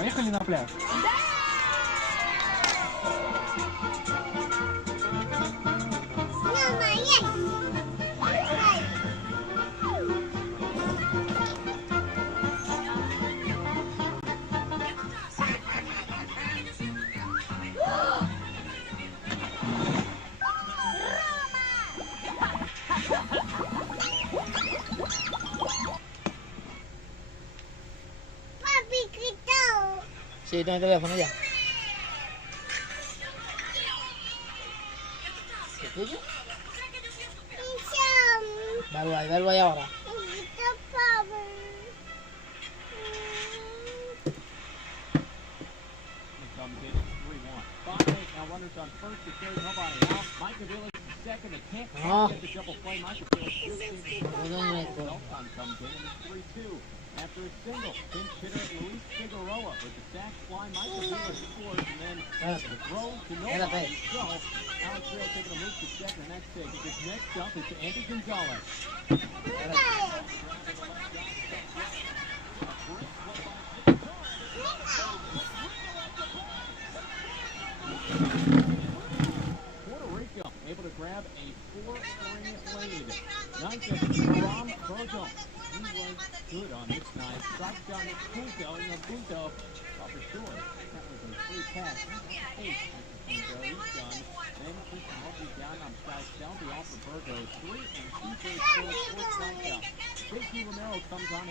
Поехали на пляж. Sí, toma el teléfono ya. ¿Qué tuyo? Verlo ahí ahora. After a single, pinch hitter Luis Figueroa with the sac fly. Michael Wheeler scores, and then the throw to nobody. So Alex Ray taking a move to second, and that's it. Because next up is Andy Gonzalez. Puerto Rico able to grab a 4-3 lead. Nice from Proto. He was good on this night. Strikes down the Punto, and Punto for sure. That was a free pass. He's done. Then Christian Hope down on South Shelby off of Virgo. 3 and 2 for strikeout. JT Romero comes on.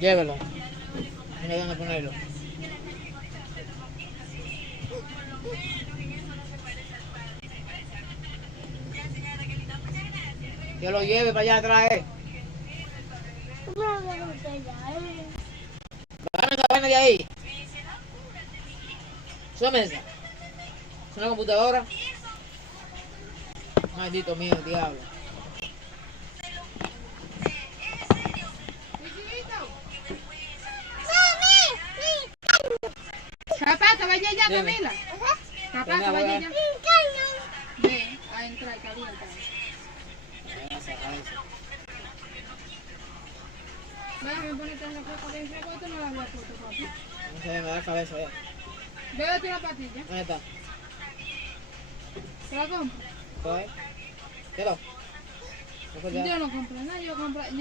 Llévelo. Mira dónde ponerlo. Que lo lleve para allá atrás. Bájame esa vaina de ahí. Es una mesa. Es una computadora. Maldito mío, diablo. Papá, que vaya ya, Camila. Papá, que vaya ya. Ve, a entrar, calienta. Déjame ponerte en la foto de ese foto, no la voy a foto, papi. No se ve, me da cabeza ya. Bébete una patilla. ¿Dónde está? ¿Te la compro? ¿Coge? ¿Qué? Yo no compré nada, yo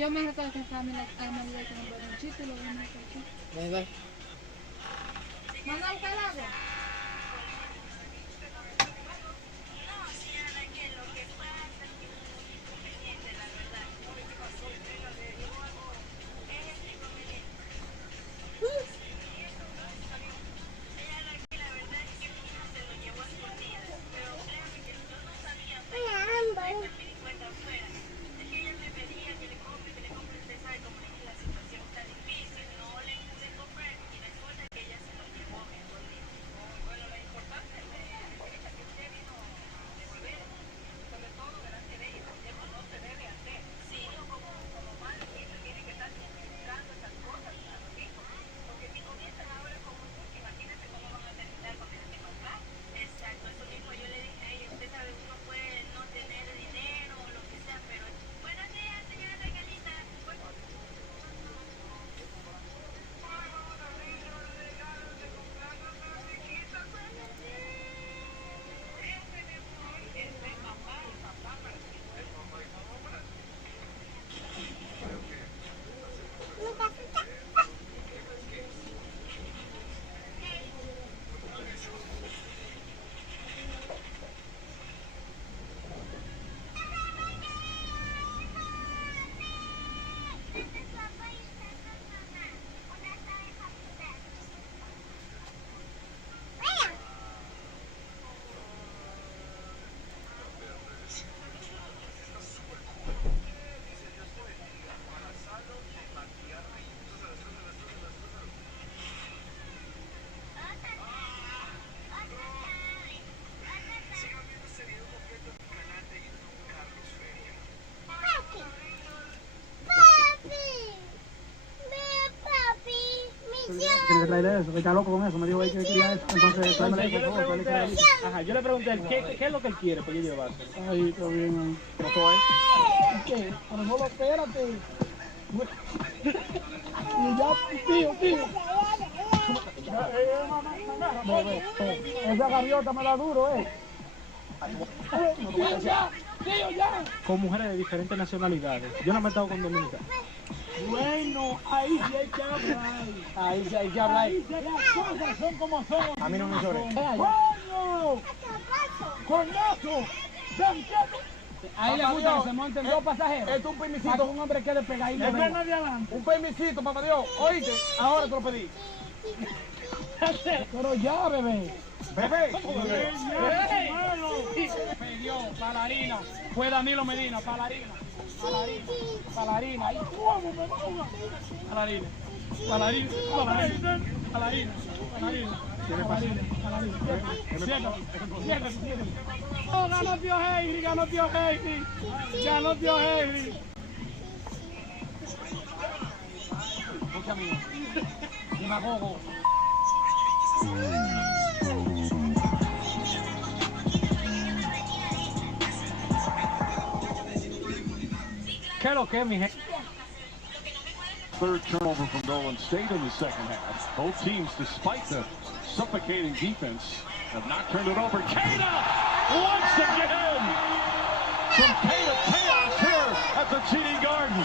me recuerdo que Camila al marido que compró un chiste y lo vimos aquí. ¿Dónde está? Manda a buscar el agua. Que traerle eso, que está loco con eso, me dijo que quería eso, entonces tráemele eso, por favor, Ajá, yo le pregunté, ¿qué es lo que él quiere para yo llevárselo? Ahí, está bien, ahí. ¿Cómo fue? ¿Qué? Pero no lo espérate. Y ya, tío. Esa gaviota me da duro, Tío, ya. Con mujeres de diferentes nacionalidades. Yo no me he estado con dominicanos. Bueno, ahí sí hay que hablar. Ahí sí hay que hablar. Las cosas son como son. A mí no me lloré. ¡Coño! ¡Coñazo! Ahí le gusta que se monten dos pasajeros. Esto es un permisito. Un hombre que le pega ahí. de adelante. Un permisito, papá Dios. Oíste, ahora te lo pedí. Pero ya, bebé. Bebé. Pidió bailarina. Fue Danilo Medina, bailarina. Bailarina. Ahí. Bailarina. Siéntate. Oh, ganó Tío Henry. Escucha, amigo. Demagogo. ¿Qué es lo que, mi gente? Third turnover from Golden State in the second half. Both teams, despite the suffocating defense, have not turned it over. Cada once again. from Tatum. Chaos here at the TD Garden.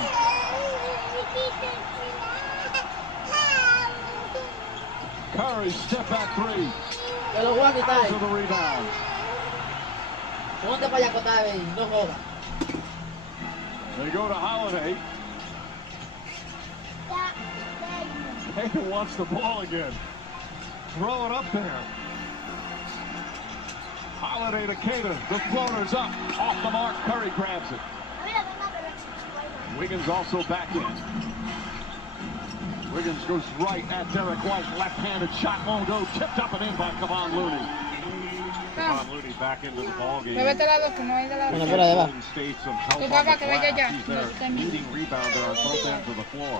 Curry step back three. Te lo voy a quitar. To the rebound. Ponte para allá, Cotabe, no jodas. They go to Holiday. Tatum wants the ball again. Throw it up there. Holiday to Cater. The floater's up. Off the mark. Curry grabs it. Wiggins also back in. Wiggins goes right at Derek White. Left-handed shot won't go. Tipped up and in by Kevon Looney. Kevon Looney back into the ball game. Bébete la dos, que no hay de la Bueno, dos. por allá va. Golden State some help Tu on papá the que vaya glass. ya. He's No, their tú también. leading rebounder on both ends of the floor.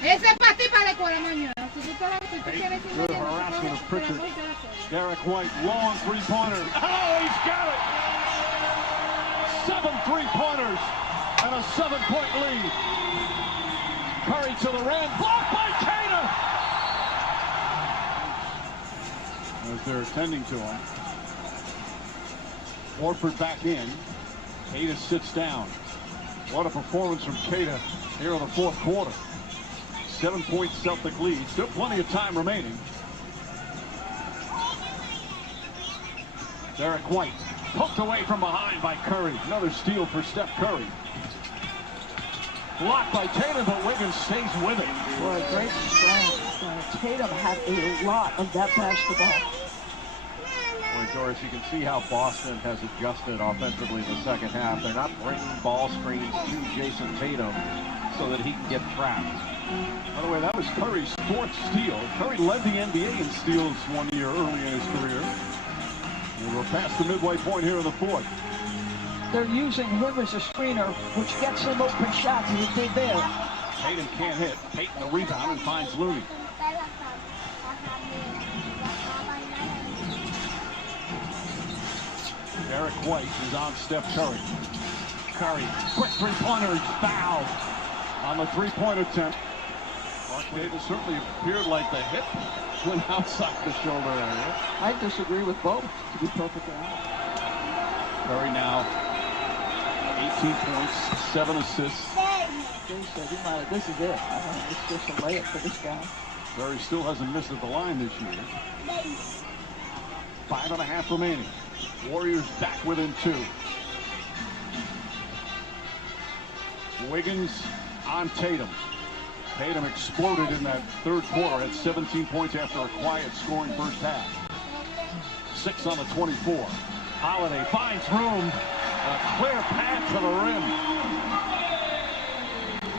Ese es para ti para la escuela mañana. Si tú quieres ir Good harassment of Pritchard. Derek White, long three-pointer. Oh, he's got it! 7 3-pointers and a 7-point lead. Curry to the rim, blocked by Tatum. As they're attending to him. Horford back in. Keita sits down. What a performance from Keita here in the fourth quarter. 7-point Celtic lead. Still plenty of time remaining. Derek White poked away from behind by Curry. Another steal for Steph Curry. Blocked by Tatum, but Wiggins stays with it. Boy, great strength. Tatum had a lot of that basketball. Boy, Doris, you can see how Boston has adjusted offensively in the second half. They're not bringing ball screens to Jason Tatum so that he can get trapped. By the way, that was Curry's 4th steal. Curry led the NBA in steals one year early in his career. And we're past the midway point here in the fourth. They're using him as a screener, which gets them open shots. He did there. Tatum can't hit. Payton the rebound and finds Looney. Derek White is on Steph Curry. Curry, quick three-pointer, foul on the three-point attempt. Mark Davis certainly appeared like the hit went outside the shoulder area. I disagree with both, to be perfectly honest. Curry now 18 points, 7 assists. They said, this is it. I mean, it's just a layup for this guy. Curry still hasn't missed at the line this year. 5.5 remaining. Warriors back within 2. Wiggins on Tatum. Tatum exploded in that third quarter at 17 points after a quiet scoring first half. 6 on the 24. Holiday finds room. A clear path to the rim.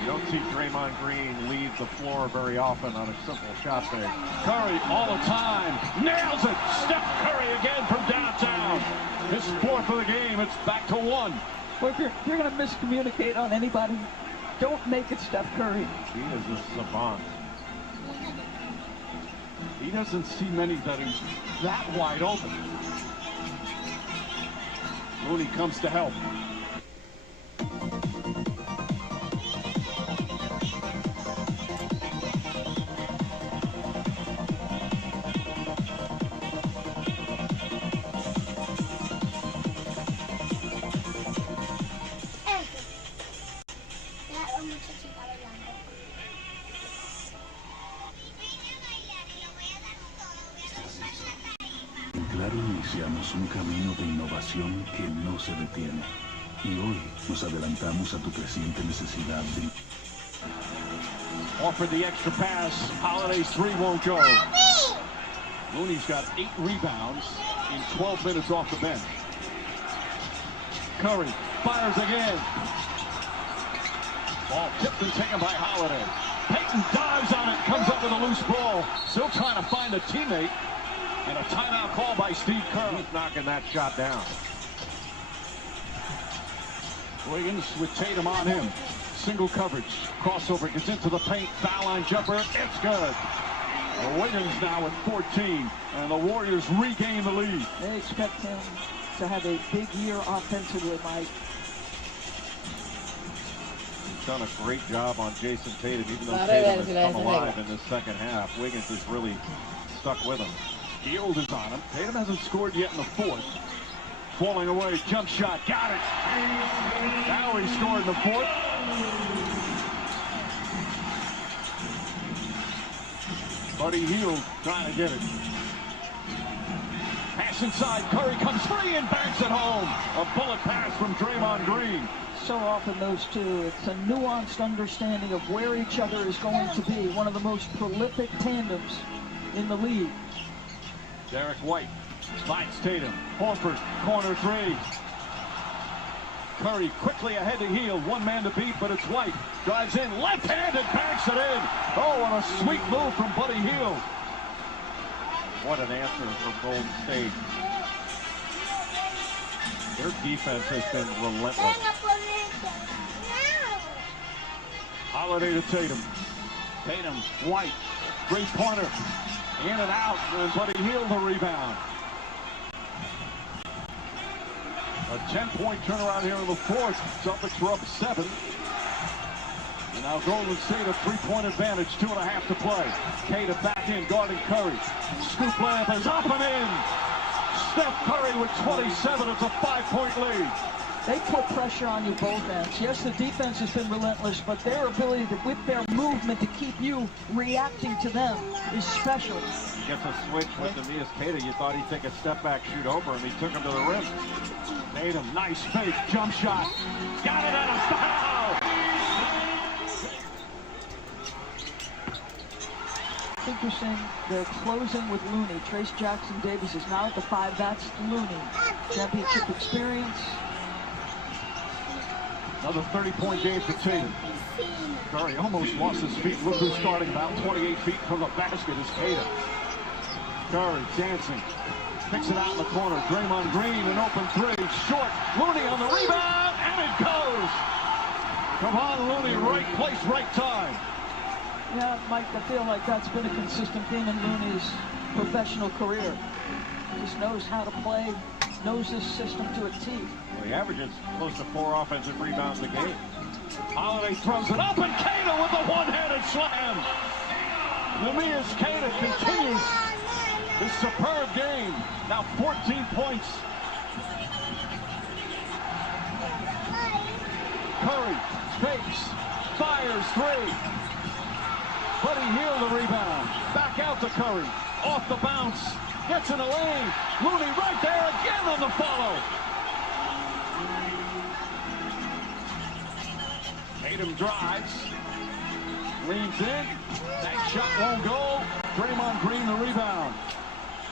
You don't see Draymond Green leave the floor very often on a simple shot fake. Curry all the time. Nails it. Steph Curry again from downtown. His 4th of the game. It's back to 1. Well, if you're going to miscommunicate on anybody, don't make it Steph Curry. He is a savant. He doesn't see many that are that wide open. Looney comes to help. Claro, iniciamos un camino de innovación que no se detiene. Y hoy nos adelantamos a tu creciente necesidad de... Offered the extra pass. Holiday's 3 won't go. Looney's got 8 rebounds in 12 minutes off the bench. Curry fires again. Ball tipped and taken by Holiday. Payton dives on it, comes up with a loose ball. Still trying to find a teammate. And a timeout call by Steve Kerr. He's knocking that shot down. Wiggins with Tatum on him. Single coverage. Crossover gets into the paint. Foul line jumper. It's good. Wiggins now with 14. And the Warriors regain the lead. They expect him to have a big year offensively, Mike. He's done a great job on Jason Tatum, even though Tatum has come alive in this second half. Wiggins has really stuck with him. Field is on him. Tatum hasn't scored yet in the fourth. falling away. Jump shot. Got it. Now he scored in the fourth. Buddy Hield trying to get it. Pass inside. Curry comes free and banks it home. A bullet pass from Draymond Green. So often those two, it's a nuanced understanding of where each other is going to be. One of the most prolific tandems in the league. Derek White finds Tatum. Horford, corner three. Curry quickly ahead to Hield. One man to beat, but it's White. Drives in, left-handed, banks it in. Oh, what a sweet move from Buddy Hield. What an answer from Golden State. Their defense has been relentless. Holiday to Tatum. Tatum, White, three-pointer. In and out, and Buddy Hield the rebound. A 10-point turnaround here in the fourth. Celtics are up 7. And now Golden State a 3-point advantage, 2.5 to play. Kata back in, guarding Curry. Scoop layup is up and in. Steph Curry with 27. It's a 5-point lead. They put pressure on you both ends. Yes, the defense has been relentless, but their ability to, with their movement, to keep you reacting to them is special. Gets a switch with Demias Kata. You thought he'd take a step back, shoot over him. He took him to the rim. Tatum, nice fake, jump shot. Got it out of foul. It's interesting, they're closing with Looney. Trace Jackson Davis is now at the 5. That's Looney. Championship experience. Another 30-point game for Tatum. Curry almost lost his feet. Look who's starting about 28 feet from the basket is Kata. Curry dancing. Picks it out in the corner. Draymond Green, an open three. Short. Looney on the rebound, and it goes. Come on, Looney. Right place, right time. Yeah, Mike, I feel like that's been a consistent theme in Looney's professional career. He just knows how to play, knows this system to a T. Well, he averages close to 4 offensive rebounds a game. Holiday throws it up, and Kata with a one-handed slam. Demias Kata continues his superb game. Now 14 points. Curry fakes, fires three. Buddy Hield the rebound. Back out to Curry. Off the bounce. Gets in the lane. Looney right there again on the follow. Tatum drives. Leans in. That shot won't go. Draymond Green the rebound.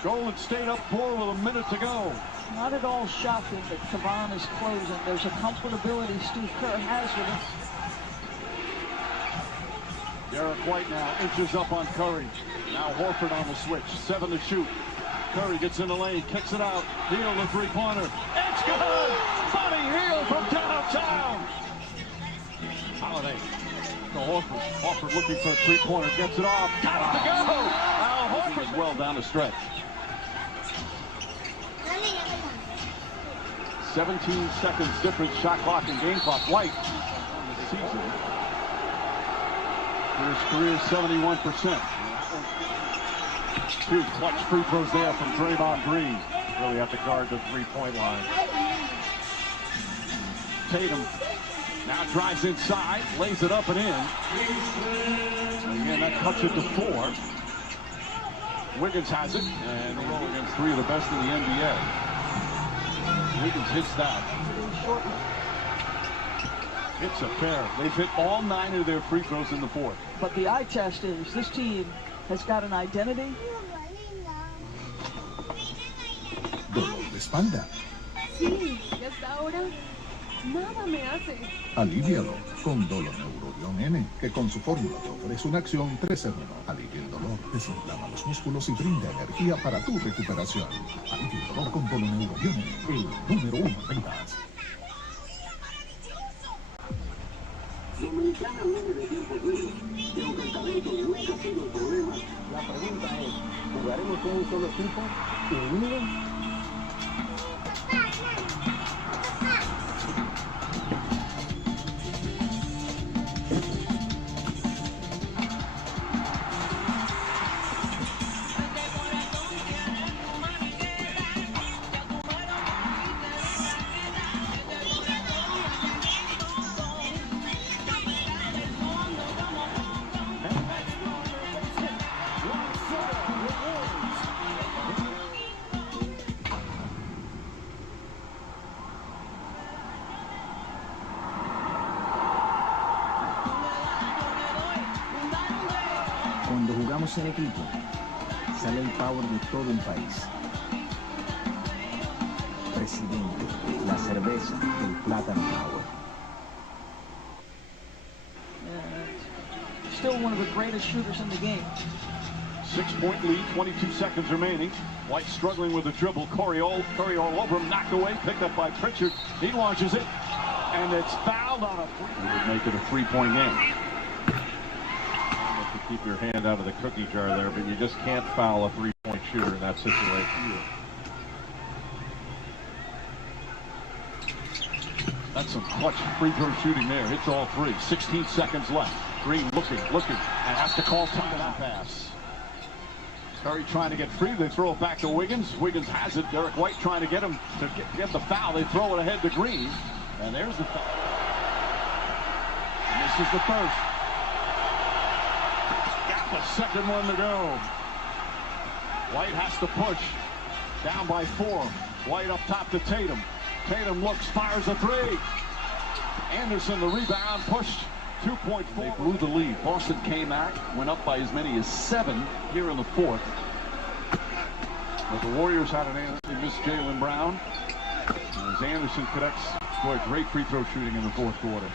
Golden State up 4 with a minute to go. Not at all shocking that Kavan is closing. There's a comfortability Steve Kerr has with him. Derek White now inches up on Curry. Now Horford on the switch. 7 to shoot. Curry gets in the lane, kicks it out. Hield the three-pointer. It's good! Buddy Hield from downtown. Holiday to Horford. Horford looking for a three-pointer. Gets it off. Got it to go! Now Horford is well down the stretch. 17 seconds difference, shot clock and game clock. White on the season. His career 71%. 2 clutch free throws there from Draymond Green. Really have to guard the three-point line. Tatum now drives inside, lays it up and in. Again, that cuts it to 4. Wiggins has it, and we're rolling against 3 of the best in the NBA. Wiggins hits that. It's a pair. They've hit all 9 of their free throws in the fourth. But the eye test is this team has got an identity. Dolor de espalda. Sí, ya hasta ahora nada me hace. Alivialo con Doloneurobion N, que con su fórmula te ofrece una acción 3 en 1. Alivia el dolor, desinflama los músculos y brinda energía para tu recuperación. Alivia el dolor con Doloneurobion N, el número 1 en ventas. Dominicana viene de tiempos duros, pero que el talento nunca ha sido el problema. La pregunta es, ¿jugaremos con un solo equipo, unido? unidos en equipo, sale el power de todo el país. Presidente, la cerveza, el plátano power. Still one of the greatest shooters in the game. 6-point lead, 22 seconds remaining. White struggling with the dribble. Curry all over him, knocked away, picked up by Pritchard. He launches it, and it's fouled on a three. It would make it a 3-point game. To keep your hand out of the cookie jar there, but you just can't foul a 3-point shooter in that situation. That's some clutch free throw shooting there. Hits all three. 16 seconds left. Green looking, and has to call time on that pass. Curry trying to get free. They throw it back to Wiggins. Wiggins has it. Derek White trying to get him to get the foul. They throw it ahead to Green. And there's the foul. And this is the first. Got the second one to go. White has to push. Down by 4. White up top to Tatum. Tatum looks, fires a 3. Anderson, the rebound, pushed. 2.4. They blew the lead. Boston came back, went up by as many as 7 here in the fourth. But the Warriors had an answer. They missed Jaylen Brown. As Anderson connects, boy, great free throw shooting in the fourth quarter.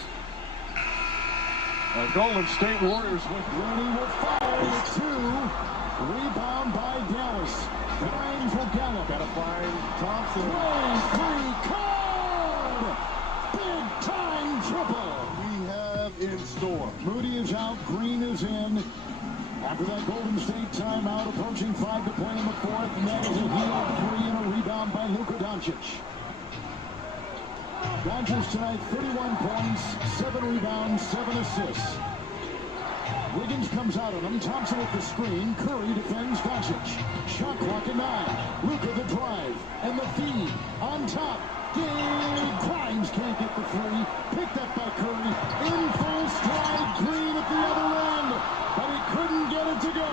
Golden State Warriors with Rooney will fire with 2. Rebound by Dallas. Grimes will gallop. Gotta find Thompson. 3 card! Big time triple. In store. Moody is out, Green is in. After that Golden State timeout, approaching 5 to play in the fourth, and that is a heel 3 and a rebound by Luka Doncic. Doncic tonight, 31 points, 7 rebounds, 7 assists. Wiggins comes out on him, Thompson with the screen, Curry defends Doncic. Shot clock at 9. Luka the drive, and the feed on top. Grimes can't get the 3. Picked up by Curry. In full stride. Green at the other end. But he couldn't get it to go.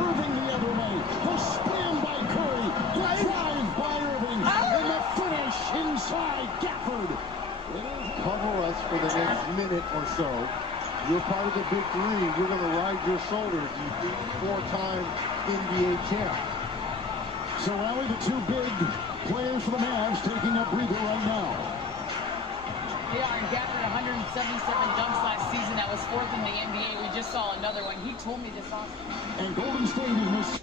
Irving the other way. The spin by Curry. The drive by Irving. And the finish inside Gafford. Cover us for the next minute or so. You're part of the big 3. We're going to ride your shoulders. You beat 4-time NBA champ. So Allie, the 2 big players for the Mavs taking a breather right now. They are gathered 177 dunks last season. That was 4th in the NBA. We just saw another one. He told me this awesome. And Golden State is missed.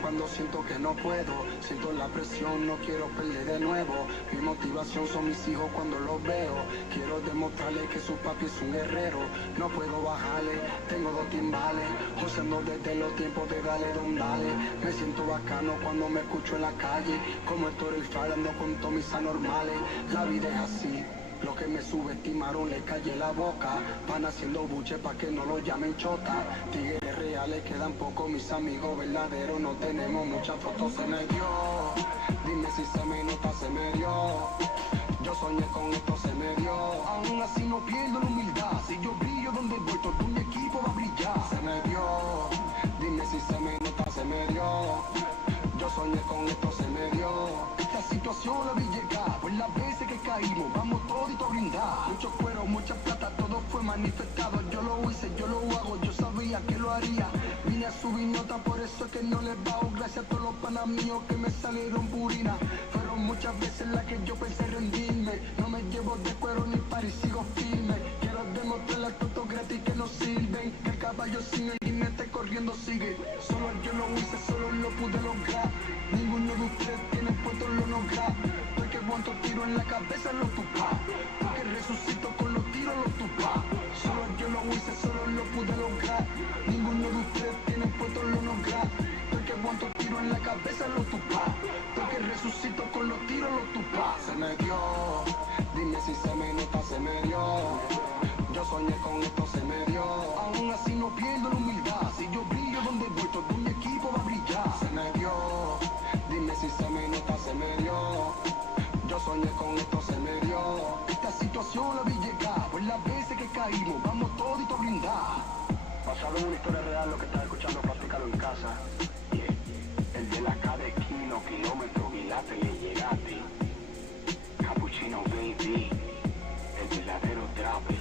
Cuando siento que no puedo, siento la presión, no quiero perder de nuevo. Mi motivación son mis hijos cuando los veo. Quiero demostrarle que su papi es un guerrero. No puedo bajarle, tengo 2 timbales. Joseando desde los tiempos de dale don dale. Me siento bacano cuando me escucho en la calle. Como el toro el falando con todos mis anormales. La vida es así. Los que me subestimaron le callé la boca. Van haciendo buche pa' que no lo llamen chota. Tigres reales quedan pocos, mis amigos verdaderos. No tenemos muchas fotos, se me dio. Dime si se me nota, se me dio. Yo soñé con esto, se me dio. Aún así no pierdo la humildad. Si yo brillo donde voy, todo mi equipo va a brillar. Se me dio. Dime si se me nota, se me dio. Yo soñé con esto, se me dio. Esta situación la vi llegar. Pues las veces que caímos, vamos todito a brindar. Mucho cuero, mucha plata, todo fue manifestado. Yo lo hice, yo lo hago, yo sabía que lo haría. Vine a subir nota, por eso es que no les bajo. Gracias a todos los panas míos que me salieron purinas. Fueron muchas veces las que yo pensé rendirme. No me llevo de cuero ni par y sigo firme. Quiero demostrarle al toto gratis que no sirven. Que el caballo sin el jinete corriendo sigue. Solo yo lo hice, solo lo pude lograr. Ninguno de ustedes tiene puesto lo lograr. Porque cuanto tiro en la cabeza lo tupa. Porque resucito con los tiros lo tupa. Solo yo lo hice, solo lo pude lograr. Ninguno de ustedes tiene puesto lo lograr. Porque cuanto tiro en la cabeza lo tupa. Porque resucito con los tiros lo tupa. Se me dio. Dime si se me nota, se me dio. Yo soñé con esto, se me dio. Aún así no pierdo la humildad. Si yo brillo donde voy, todo mi equipo va a brillar. Se me dio. Dime si se me nota, se me dio. Yo soñé con esto, se me dio. Esta situación la vi llegar. Pues las veces que caímos. Basado en una historia real, lo que estás escuchando, practícalo en casa. Yeah. El de la cada esquina, kilómetros, quilates, le llegaste. Cappuccino baby, el verdadero trapper.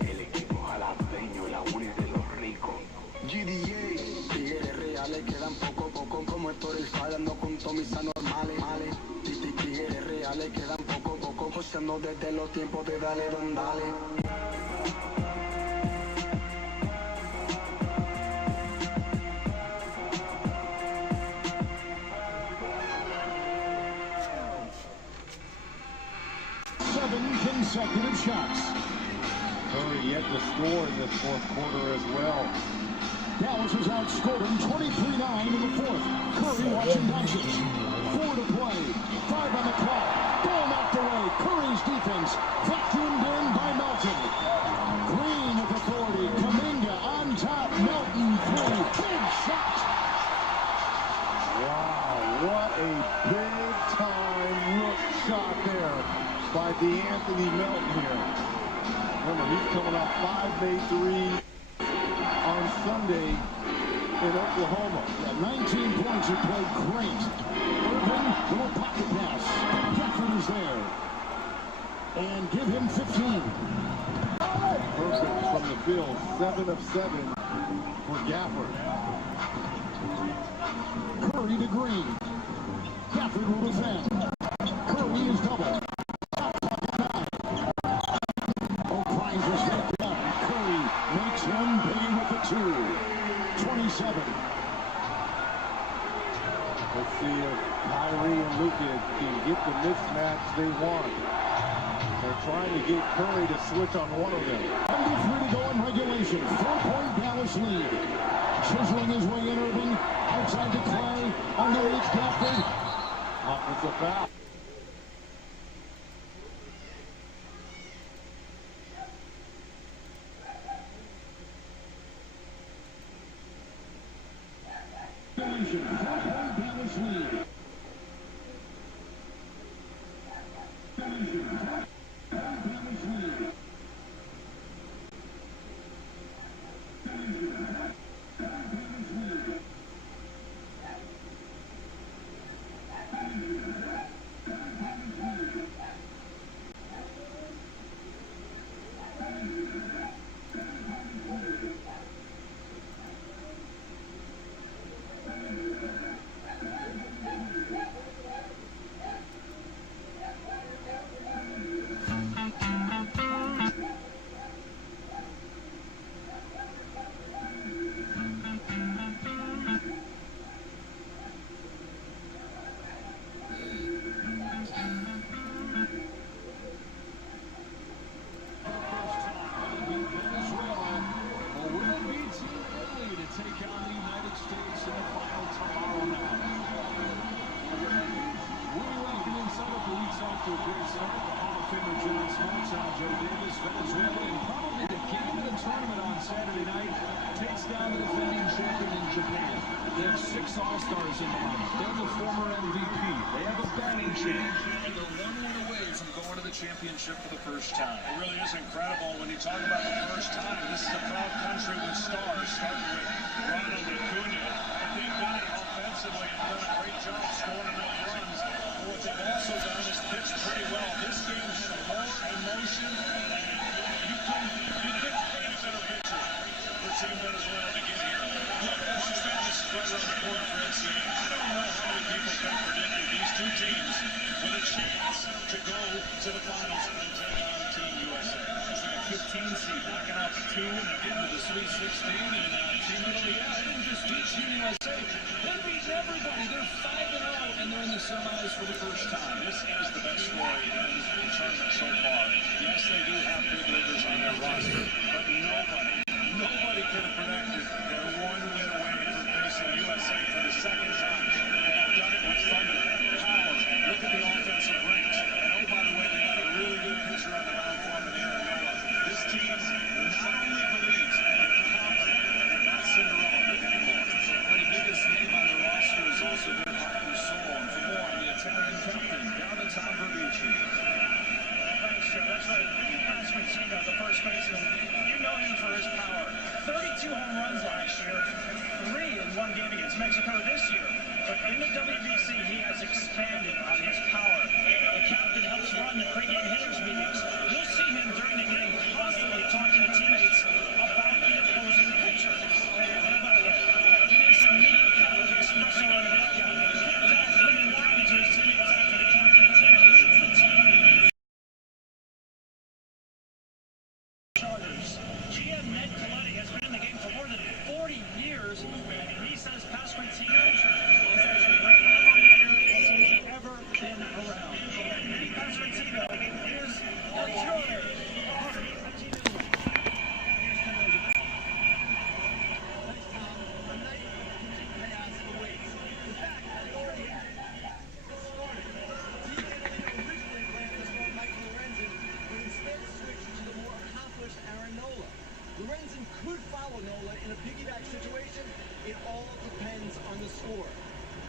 El equipo jalapeño, la uni de los ricos. GDA, tigres reales quedan poco como Héctor el fallando con mis anormales. Tigres reales quedan poco goceando desde los tiempos de dale don dale. Consecutive shots. Curry yet to score in this fourth quarter as well. Dallas has outscored him 23-9 in the fourth. Curry watching Doncic. 4 to play. 5 on the clock. Ball knocked away. Curry's defense vacuumed in by Melton. Green with authority. Kuminga on top. Melton 3. Big shot. Wow, what a big-time look shot there by DeAnthony Melton here. Remember, he's coming off 5 made 3 on Sunday in Oklahoma. Yeah, 19 points. He played great. Irving, little pocket pass. Gafford is there. And give him 15. Perfect from the field. 7 of 7 for Gafford. Curry to Green. Gafford will defend. Curry is double. Let's see if Kyrie and Luka can get the mismatch they want. They're trying to get Curry to switch on one of them. Under 3 to go in regulation. 4-point Dallas lead. Chiseling his way in Irving. Outside to Clay. Underneath Gafford. Offensive foul. Venezuela, and probably the game of the tournament on Saturday night, takes down the defending champion in Japan. They have 6 All-Stars in the lineup. They're the former MVP. They have a batting champ. And they're 1 win away from going to the championship for the first time. It really is incredible when you talk about the first time. This is a proud country with stars, starting with Ronald Acuna. But they've done it offensively and done a great job scoring enough runs. But what they've also done is pitched pretty well. This game had more emotion, and you couldn't find a better pitcher for Team Venezuela to get here. Look, watch that just right around the corner for NCAA. I don't know how many people can predict these two teams with a chance to go to the finals and take on Team USA. It's like a 15 seed knocking out the 2 and getting to the Sweet 16, and Team Italy, they didn't just beat Team USA. They beat everybody. They're 5-0, and they're in the semis for the first time. This is the best story in the tournament so far. Yes, they do have big leaders on their roster, but nobody could have predicted they're 1 win away from facing USA for the second time. They have done it with thunder, power. Look at the offensive ranks. And oh, by the way, they got a really good pitcher on the mound for them in Aaron Nola. This team not only believes, they're confident, and they're not Cinderella anymore. But the biggest name on their roster is also their heart and soul. And for more on the Italian captain, down to Tom Verducci. Thanks, Joe. That's right. 2 home runs last year, 3 in one game against Mexico this year. But in the WBC, he has expanded on his power. The captain helps run the pregame hitters meetings. You'll see him during the game constantly talking to teammates about the opposing pitcher. How about that? He makes a mean kind of espresso on the deck. Hands out, bringing wine to his teammates after the talking to teammates. It's the team. Chargers. GM Ned Colletti has been in the game for more than 40 years, and he says Pasquantino is as great of a leader as he's ever been around. Eddie Pasquantino is on Twitter. Lorenzen could follow Nola in a piggyback situation. It all depends on the score.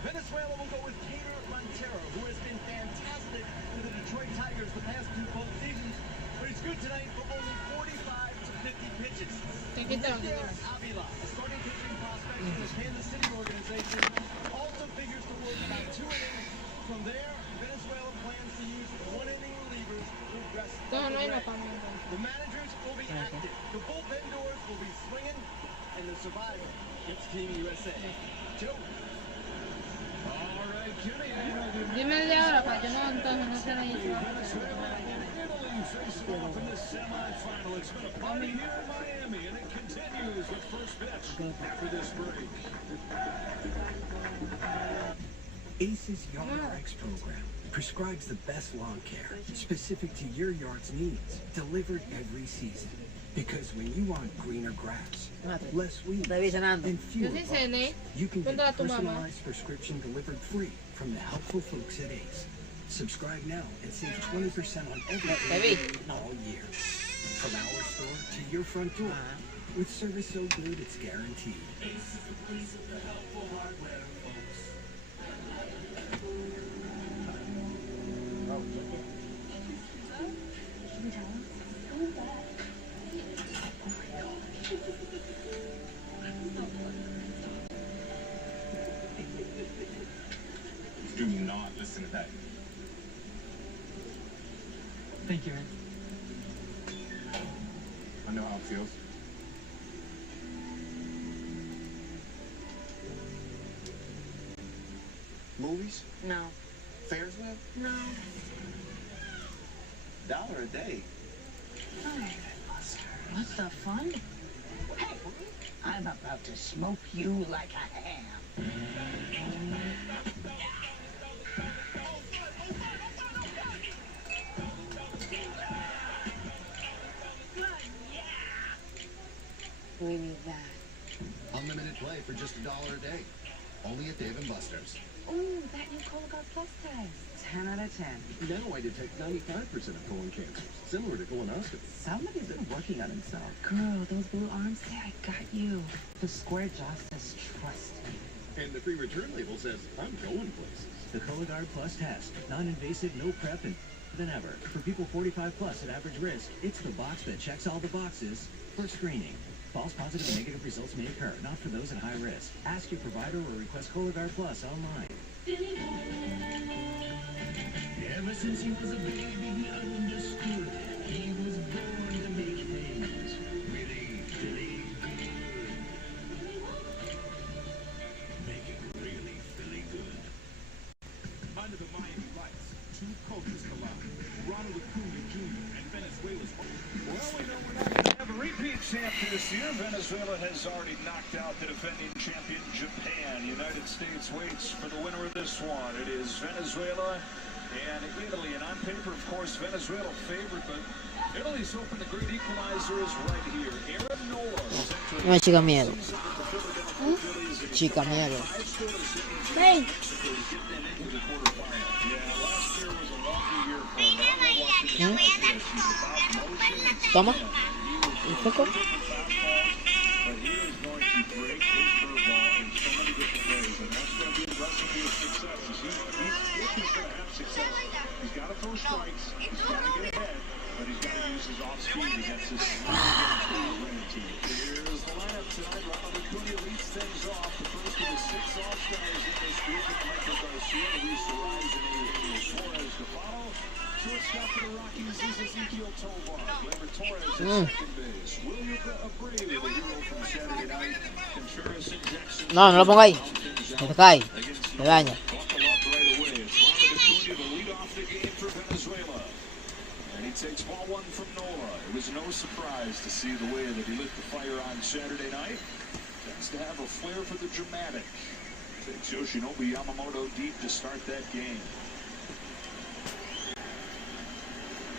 Venezuela will go with Cater Montero, who has been fantastic for the Detroit Tigers the past 2 postseasons, but he's good tonight for only 45 to 50 pitches. Avila, a starting pitching prospect in the Kansas City organization, also figures to work about 2 innings. From there, Venezuela plans to use 1-inning relievers who rest on the bench. The managers will be active, the bullpen doors will be swinging, and the survivor gets Team USA. Joe. All right, Jimmy. Dímele ahora para yo no estar ahí. Italy facing off in the semifinal. It's been a party here in Miami, and it continues with first pitch after this break. ACE's YardRx program prescribes the best lawn care specific to your yard's needs, delivered every season. Because when you want greener grass, less weeds, and fewer bugs, you can get personalized prescription delivered free from the helpful folks at ACE. Subscribe now and save 20% on everything all year. From our store to your front door, with service so good it's guaranteed. ACE is the place of the helpful hardware, folks. Do not listen to that. Thank you, I know how it feels. Movies? No. Ferris wheel? No. $1 a day. What's the fun? Hey, I'm about to smoke you like a ham. We need that. Unlimited play for just $1 a day. Only at Dave & Buster's. Ooh, that new Cologuard Plus test. 10 out of 10. Now I detect 95% of colon cancers, similar to colonoscopy. Somebody's been working on himself. Girl, those blue arms say I got you. The square jaw says trust me. And the free return label says I'm going places. The Cologuard Plus test. Non-invasive, no prep, and than ever. For people 45 plus at average risk, it's the box that checks all the boxes for screening. False positive and negative results may occur, not for those at high risk. Ask your provider or request Cologuard Plus online. Ever since he was a baby, he understood he was born to make things really, really good. Make it really, really good. Under the Miami lights, 2 cultures collide. Ronald Acuna Jr. and Venezuela's. Well, we know we're not going to have a repeat champ this year. Venezuela has already knocked out the defending champion Japan. United States waits for the winner of this one. It is Venezuela and Italy. And on paper, of course, Venezuela favored, but Italy's hoping the great equalizer is right here. Aaron Nola. Una chica miedo. Chica miedo. Hey. Toma. Un poco. He's got to throw strikes, he's got to get ahead, but he's got to use his off speed against his team. Here's the lineup tonight. No, no lo pongo ahí. Se te cae. Se daña. Takes ball one from Nola. It was no surprise to see the way that he lit the fire on Saturday night. Tends to have a flair for the dramatic. Takes Yoshinobu Yamamoto deep to start that game.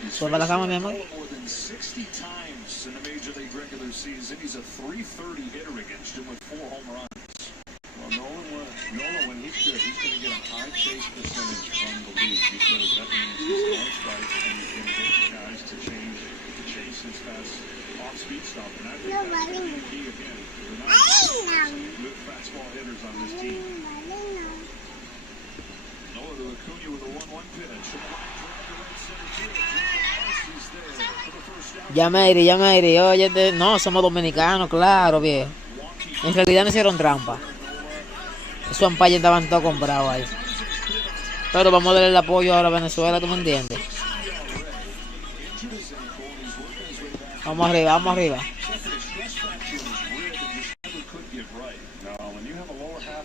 He's faced more than 60 times in the Major League regular season. He's a .330 hitter against him with 4 home runs. Well, Nola, when he's good, he's going to get a high chase percentage from the league because that means he's going to strike and he's going to get guys to chase his fast off-speed stuff. And I think that's going to be the key again. We're not good fastball hitters on this team. Nola to Acuna with a 1-1 pitch. From the line drive to right center field. He's there for the first out. Yameiri, oye, no, somos dominicanos, claro, viejo. En realidad no hicieron trampa. Esos ampalles estaban todos comprados ahí. Pero vamos a darle el apoyo ahora a Venezuela, ¿tú me entiendes? Vamos arriba, vamos arriba.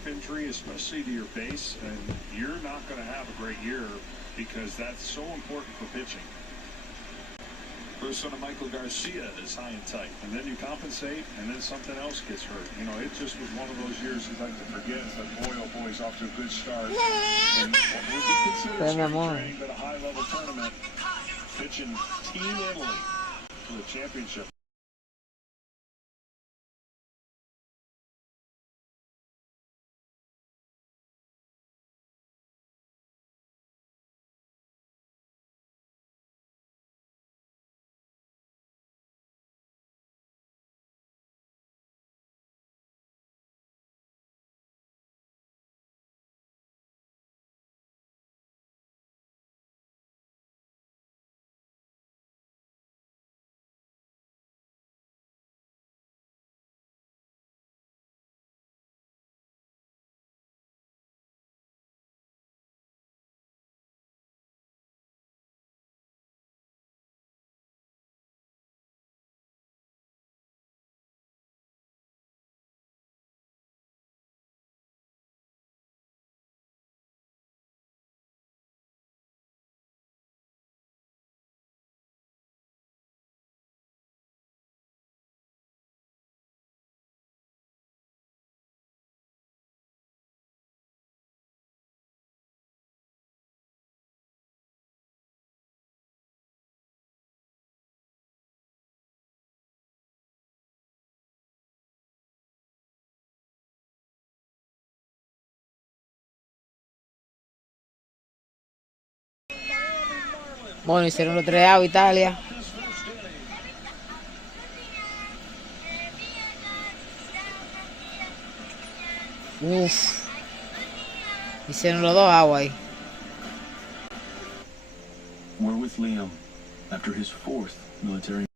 Injury, especially to your base, and you're not going to have a great year because that's so important for pitching. First one to Michael Garcia is high and tight, and then you compensate, and then something else gets hurt. You know, it just was one of those years you'd like to forget, but boy, oh boy, he's off to a good start. And what would be considered spring training, but a high-level tournament, pitching Team Italy for the championship. Bueno, hicieron los 3 outs Italia. Uf. Hicieron los 2 outs ahí. We're with Liam after his 4th military.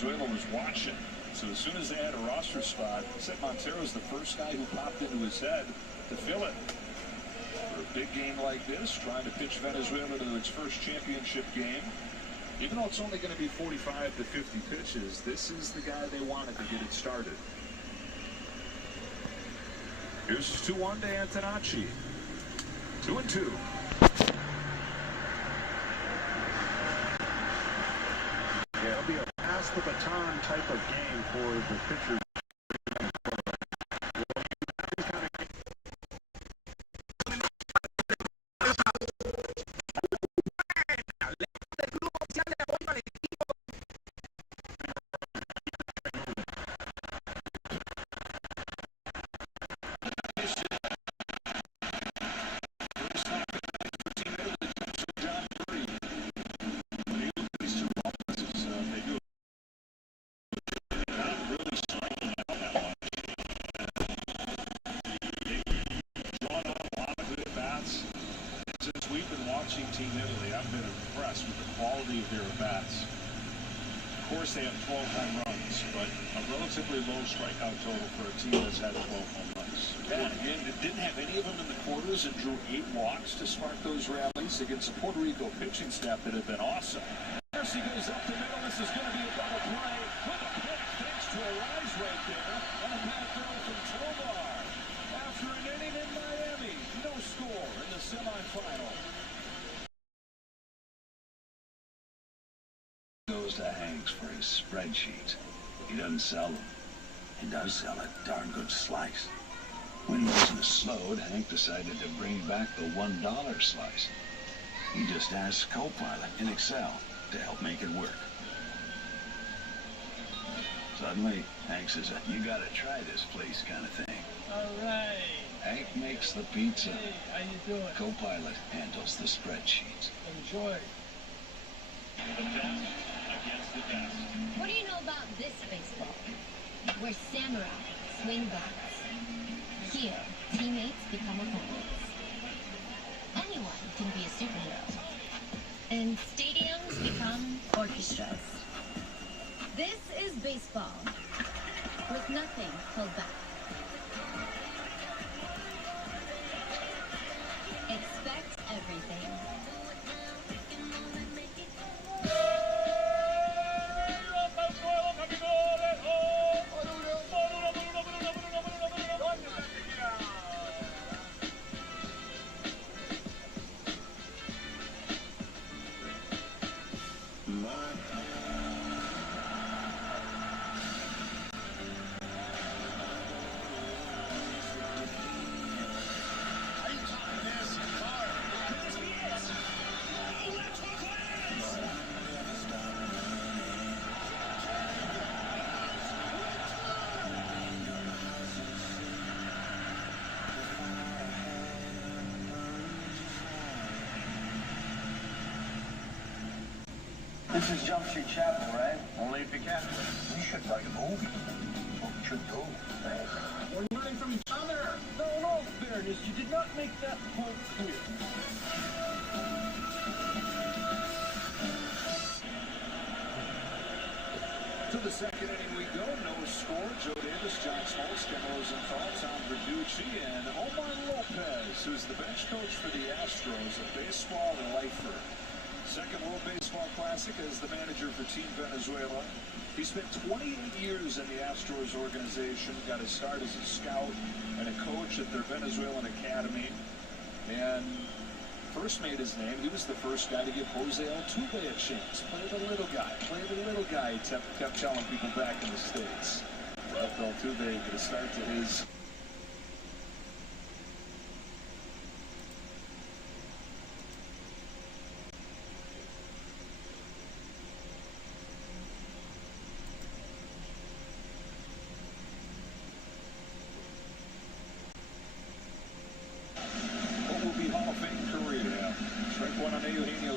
Venezuela was watching. So as soon as they had a roster spot, Sid Montero's the first guy who popped into his head to fill it. a big game like this, trying to pitch Venezuela to its first championship game. Even though it's only going to be 45 to 50 pitches, this is the guy they wanted to get it started. Here's 2-1 to Antonacci. 2-2. Yeah, it'll be a pass the baton type of game for the pitcher. Team Italy, I've been impressed with the quality of their at-bats. Of course, they have 12 home runs, but a relatively low strikeout total for a team that's had 12 home runs. And again, it didn't have any of them in the quarters and drew 8 walks to spark those rallies against a Puerto Rico pitching staff that had been awesome. Mercy goes up the middle. This is going to be a double play. With a pick, thanks to a rise right there. And a back throw from Tovar. After an inning in Miami, no score in the semifinal. Goes to Hanks for his spreadsheet. He doesn't sell them. He does sell a darn good slice. When business slowed, Hank decided to bring back the $1 slice. He just asked Copilot in Excel to help make it work. Suddenly, Hank says, "You gotta try this place," kind of thing. All right. Hank makes the pizza. Hey, how you doing? Copilot handles the spreadsheets. Enjoy. The best against the best. What do you know about this baseball? Where samurai swing bats. Here, teammates become opponents. Anyone can be a superhero. And stadiums become orchestras. This is baseball, with nothing held back. Expect everything. This is Jump Street Chapel, right? Only if you can. We should write a movie. What we should do. We're learning from each other. No, in all fairness, you did not make that point clear. To the second inning we go. No score. Joe Davis, John Smoltz, Ken Rosenthal, Tom Verducci, and Omar Lopez, who's the bench coach for the Astros, a baseball lifer. Second World Baseball Classic as the manager for Team Venezuela. He spent 28 years in the Astros organization, got his start as a scout and a coach at their Venezuelan academy, and first made his name. He was the first guy to give Jose Altuve a chance. Play the little guy, he kept telling people back in the States. Left Altuve get a start to his...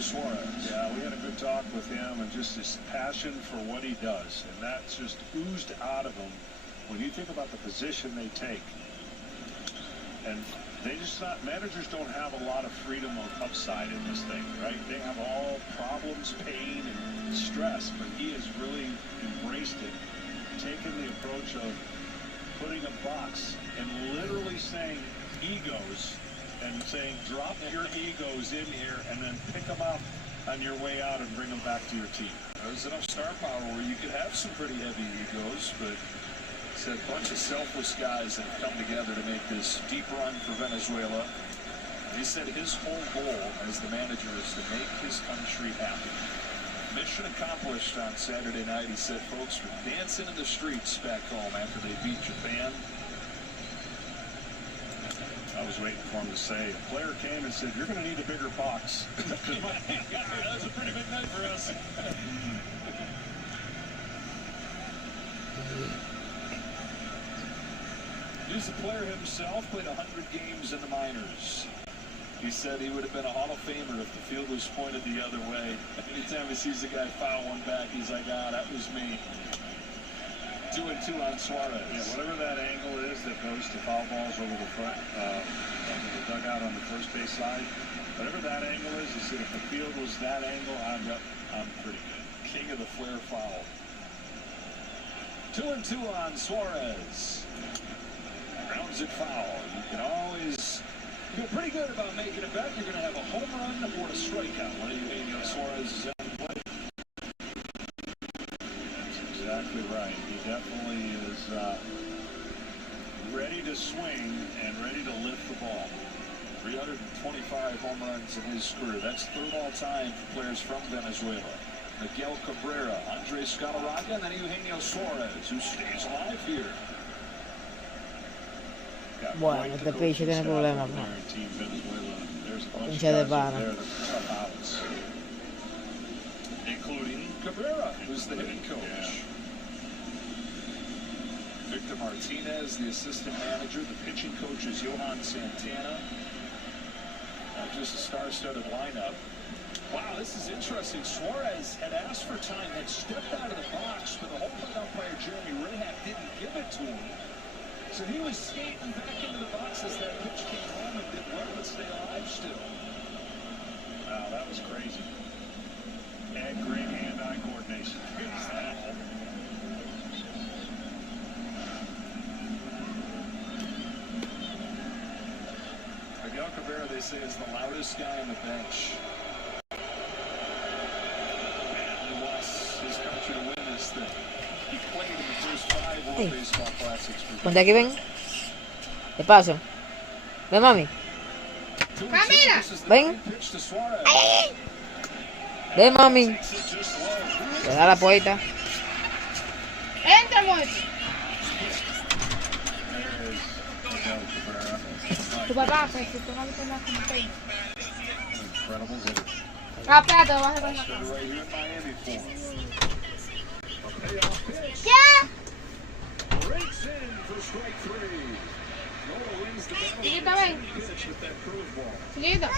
Suarez. Yeah, we had a good talk with him and just his passion for what he does, and that's just oozed out of him when you think about the position they take. And they just not, managers don't have a lot of freedom of upside in this thing, right? They have all problems, pain, and stress, but he has really embraced it, taken the approach of putting a box and literally saying egos and saying, drop your egos in here and then pick them up on your way out and bring them back to your team. There's enough star power where you could have some pretty heavy egos, but it's a bunch of selfless guys that have come together to make this deep run for Venezuela. He said his whole goal as the manager is to make his country happy. Mission accomplished on Saturday night. He said folks were dancing in the streets back home after they beat Japan. I was waiting for him to say, a player came and said, you're going to need a bigger box. That was a pretty big night for us. He's a player himself, played 100 games in the minors. He said he would have been a Hall of Famer if the field was pointed the other way. Anytime he sees a guy foul one back, he's like, that was me. 2-2 on Suarez. Yeah, whatever that angle is that goes to foul balls over the front, the dugout on the first base side, whatever that angle is, he said if the field was that angle, I'm pretty good. King of the flare foul. 2-2 on Suarez. Grounds it foul. You can always feel pretty good about making it back. You're going to have a home run or a strikeout when Eugenio Suarez is out of play. That's exactly right. He definitely is ready to swing and ready to lift the ball. 325 home runs in his career. That's third all time for players from Venezuela. Miguel Cabrera, Andres Galarraga, and then Eugenio Suarez, who stays alive here. Bueno, este pinche tiene problemas, ¿no? Pinche de pana. Including Cabrera, who's the hitting coach. Yeah. Victor Martinez, the assistant manager. The pitching coach is Johan Santana. Just a star-studded lineup. Wow, this is interesting. Suarez had asked for time, had stepped out of the box, but the home plate umpire, Jeremy Rehak, didn't give it to him. So he was skating back into the box as that pitch came home and did well to stay alive still. Wow, that was crazy. And great hand-eye coordination. Miguel Cabrera, they say, is the loudest guy on the bench. And he wants his country to win this thing. He played in the first 5 World Baseball Classics. Ponte aquí, ven. ¿Qué pasa? Ven, mami. Camila. Ven. Ven, mami. Le da la puerta. Entra, mucho. Tu papá, pues, si tú no viste nada como que. Espérate, vas a ver la casa. ¿Qué? Chiquita, ven. Chiquita.